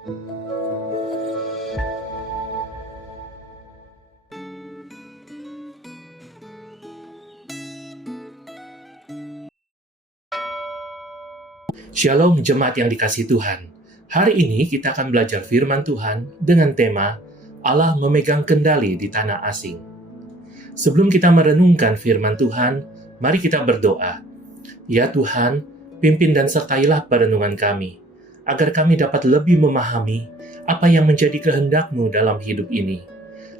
Shalom jemaat yang dikasihi Tuhan. Hari ini kita akan belajar firman Tuhan dengan tema Allah memegang kendali di tanah asing. Sebelum kita merenungkan firman Tuhan, mari kita berdoa. Ya Tuhan, pimpin dan sertailah perenungan kami, agar kami dapat lebih memahami apa yang menjadi kehendak-Mu dalam hidup ini.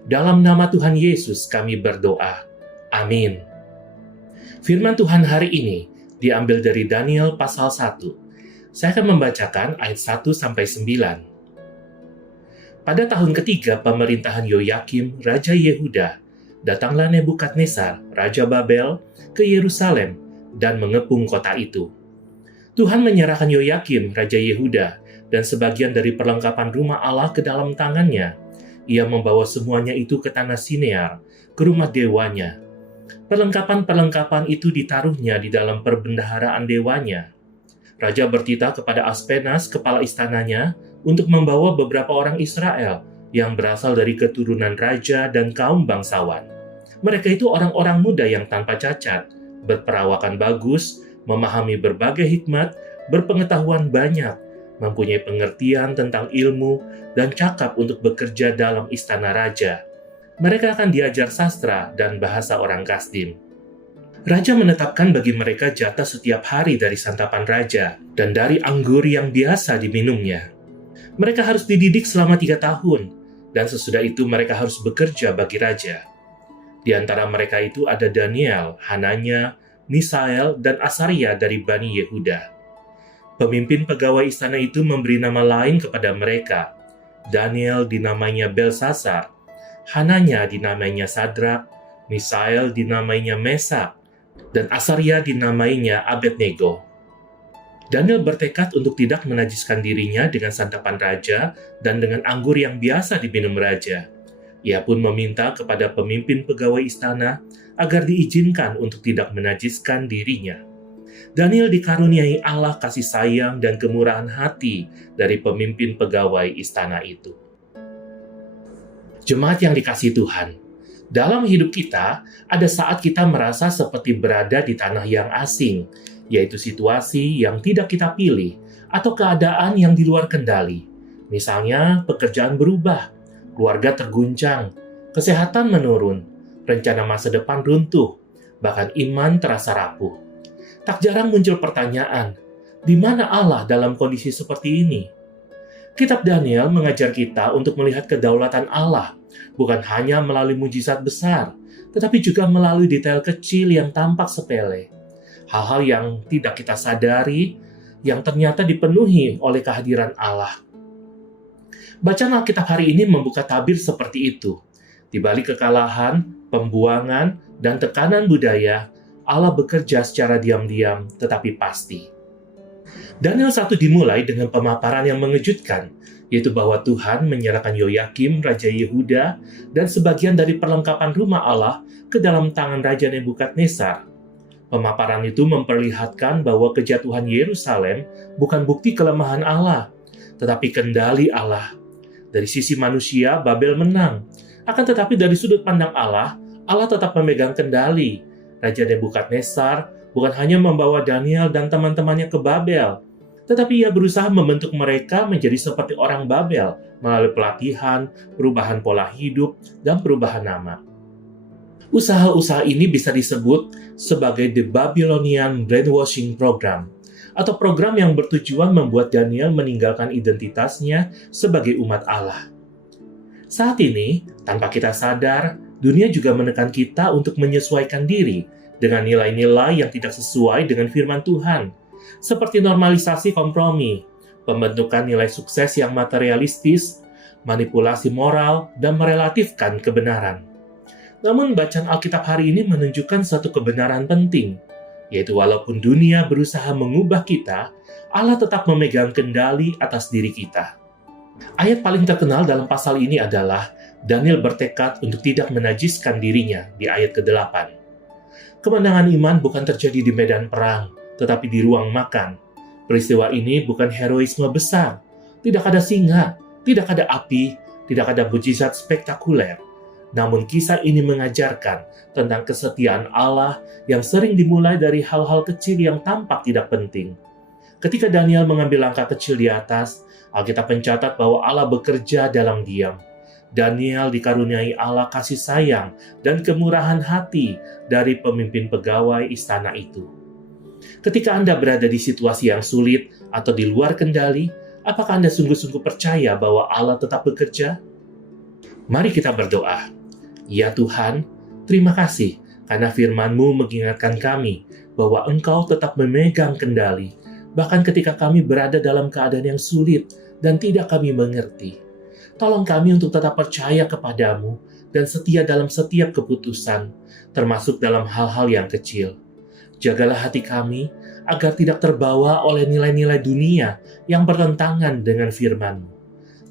Dalam nama Tuhan Yesus kami berdoa. Amin. Firman Tuhan hari ini diambil dari Daniel pasal 1. Saya akan membacakan ayat 1-9. Pada tahun ketiga pemerintahan Yoyakim, Raja Yehuda, datanglah Nebukadnezar, Raja Babel, ke Yerusalem dan mengepung kota itu. Tuhan menyerahkan Yoyakim, Raja Yehuda, dan sebagian dari perlengkapan rumah Allah ke dalam tangannya. Ia membawa semuanya itu ke tanah Sinear, ke rumah dewanya. Perlengkapan-perlengkapan itu ditaruhnya di dalam perbendaharaan dewanya. Raja bertitah kepada Aspenas, kepala istananya, untuk membawa beberapa orang Israel yang berasal dari keturunan raja dan kaum bangsawan. Mereka itu orang-orang muda yang tanpa cacat, berperawakan bagus, memahami berbagai hikmat, berpengetahuan banyak, mempunyai pengertian tentang ilmu, dan cakap untuk bekerja dalam istana raja. Mereka akan diajar sastra dan bahasa orang Kasdim. Raja menetapkan bagi mereka jatah setiap hari dari santapan raja dan dari anggur yang biasa diminumnya. Mereka harus dididik selama 3 tahun, dan sesudah itu mereka harus bekerja bagi raja. Di antara mereka itu ada Daniel, Hananya, Misael, dan Asaria dari Bani Yehuda. Pemimpin pegawai istana itu memberi nama lain kepada mereka. Daniel dinamainya Belsasar, Hananya dinamainya Sadrak, Misael dinamainya Mesak, dan Asaria dinamainya Abednego. Daniel bertekad untuk tidak menajiskan dirinya dengan santapan raja dan dengan anggur yang biasa diminum raja. Ia pun meminta kepada pemimpin pegawai istana agar diizinkan untuk tidak menajiskan dirinya. Daniel dikaruniai Allah kasih sayang dan kemurahan hati dari pemimpin pegawai istana itu. Jemaat yang dikasihi Tuhan, dalam hidup kita ada saat kita merasa seperti berada di tanah yang asing, yaitu situasi yang tidak kita pilih atau keadaan yang di luar kendali. Misalnya, pekerjaan berubah, keluarga terguncang, kesehatan menurun, rencana masa depan runtuh, bahkan iman terasa rapuh. Tak jarang muncul pertanyaan, di mana Allah dalam kondisi seperti ini? Kitab Daniel mengajar kita untuk melihat kedaulatan Allah, bukan hanya melalui mujizat besar, tetapi juga melalui detail kecil yang tampak sepele. Hal-hal yang tidak kita sadari, yang ternyata dipenuhi oleh kehadiran Allah. Bacaan Alkitab hari ini membuka tabir seperti itu. Di balik kekalahan, pembuangan, dan tekanan budaya, Allah bekerja secara diam-diam tetapi pasti. Daniel 1 dimulai dengan pemaparan yang mengejutkan, yaitu bahwa Tuhan menyerahkan Yoyakim, Raja Yehuda, dan sebagian dari perlengkapan rumah Allah ke dalam tangan Raja Nebukadnezar. Pemaparan itu memperlihatkan bahwa kejatuhan Yerusalem bukan bukti kelemahan Allah, tetapi kendali Allah. Dari sisi manusia, Babel menang. Akan tetapi dari sudut pandang Allah, Allah tetap memegang kendali. Raja Nebukadnezar bukan hanya membawa Daniel dan teman-temannya ke Babel, tetapi ia berusaha membentuk mereka menjadi seperti orang Babel melalui pelatihan, perubahan pola hidup, dan perubahan nama. Usaha-usaha ini bisa disebut sebagai The Babylonian Brainwashing Program, atau program yang bertujuan membuat Daniel meninggalkan identitasnya sebagai umat Allah. Saat ini, tanpa kita sadar, dunia juga menekan kita untuk menyesuaikan diri dengan nilai-nilai yang tidak sesuai dengan firman Tuhan, seperti normalisasi kompromi, pembentukan nilai sukses yang materialistis, manipulasi moral, dan merelatifkan kebenaran. Namun bacaan Alkitab hari ini menunjukkan satu kebenaran penting, yaitu walaupun dunia berusaha mengubah kita, Allah tetap memegang kendali atas diri kita. Ayat paling terkenal dalam pasal ini adalah Daniel bertekad untuk tidak menajiskan dirinya di ayat ke-8. Kemenangan iman bukan terjadi di medan perang, tetapi di ruang makan. Peristiwa ini bukan heroisme besar, Tidak ada singa, tidak ada api, tidak ada mujizat spektakuler. Namun kisah ini mengajarkan tentang kesetiaan Allah yang sering dimulai dari hal-hal kecil yang tampak tidak penting. Ketika Daniel mengambil langkah kecil di atas, Alkitab mencatat bahwa Allah bekerja dalam diam. Daniel dikaruniai Allah kasih sayang dan kemurahan hati dari pemimpin pegawai istana itu. Ketika Anda berada di situasi yang sulit atau di luar kendali, apakah Anda sungguh-sungguh percaya bahwa Allah tetap bekerja? Mari kita berdoa. Ya Tuhan, terima kasih karena firman-Mu mengingatkan kami bahwa Engkau tetap memegang kendali, bahkan ketika kami berada dalam keadaan yang sulit dan tidak kami mengerti. Tolong kami untuk tetap percaya kepadamu dan setia dalam setiap keputusan, termasuk dalam hal-hal yang kecil. Jagalah hati kami agar tidak terbawa oleh nilai-nilai dunia yang bertentangan dengan firman-Mu.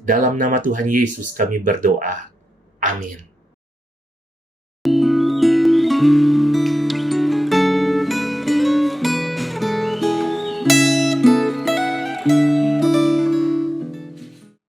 Dalam nama Tuhan Yesus kami berdoa. Amin.